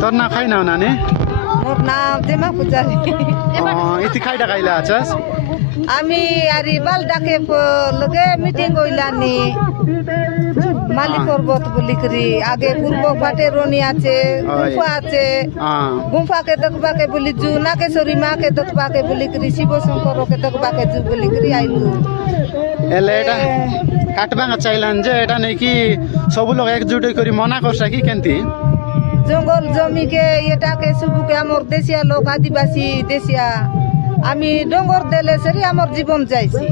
তোর না খাই না নানি মোর নাম জেমা পূজারি। ইতি খাইটা খাইলা আছাস আমি আর বাল ডাকে লগে মিটিং হইলানি মালিক পর্বত বলি করি আগে পূর্ব পাটে রনি আছে গুফা আছে গুফাকে দেখবাকে বলি জু নাকেশ্বরী মাকে দেখবাকে বলি করি শিব শঙ্করকে দেখবাকে জু বলি করি আইলু এলে এটা কাটবাঙ্গা চাইলান যে এটা নাকি সবু লোক একজুট করে মনা করছে কি কেনতি জঙ্গল জমিকে এটাকে সুবুকে আমার দেশিয়া লোক আদিবাসী দেশিয়া আমি ডঙ্গর দেলে সেরি আমার জীবন যাইছি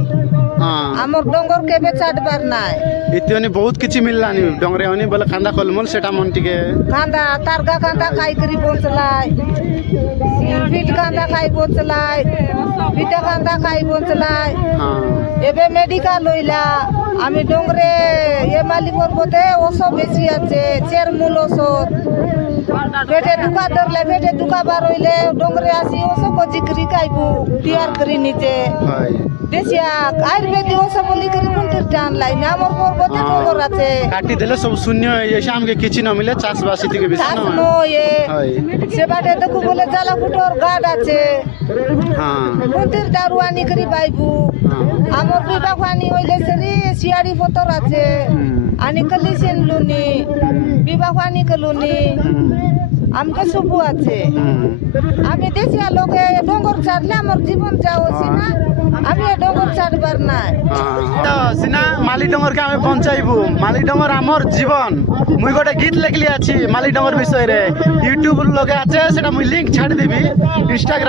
আমার ডঙ্গর কেবে ছাড়বার নাই ইতিনি বহুত কিছু মিললানি ডঙ্গরে অনি বলে কান্দা কলমল সেটা মনটিকে কান্দা তারগা কান্দা খাই করি বঞ্চলাই পিঠ কান্দা খাই বঞ্চলাই পিঠা কান্দা খাই বঞ্চলাই এবে মেডিকেল হইলা আমি ডঙ্গরে এ মালি পর্বতে ওষুধ বেশি আছে চেরমূল ওষুধ পেটে দুকা ধরলে পেটে দুকা বার হইলে ডঙ্গরে আসি ওষুধ জিক্রি খাইবু তিয়ার করি নিজে দেশিয়া আয়ুর্বেদিক ওষুধ বলি করি কোনটির টান লাইনে আমার পর্বতে ডঙ্গর আছে কাটি দিলে সব শূন্য হয়ে এসে আমাকে কিছু না মিলে চাষবাসী থেকে বেশি চাষ নয় সে বাটে দেখু বলে জ্বালা ফুটোর গাড আছে কোনটির দারুয়ানি করি বাইবু আমার বিবাহ আনি হইলে সেরি শিয়ারি পতর আছে আনি কলি সেনলুনি বিবাহ আনি কলুনি আমাকে সবু আছে আমি দেশিয়া লোকে ডঙ্গর ছাড়লে আমার জীবন যাওছি না আমি ডঙ্গর ছাড়বার নাই সিনা মালি ডঙ্গরকে আমি পঞ্চাইবু মালি ডঙ্গর আমার জীবন মুই গোটে গীত লেখলি আছি মালি ডঙ্গর বিষয়ে ইউটিউব লগে আছে সেটা মুই লিঙ্ক ছাড়ি দিবি ইনস্টাগ্রাম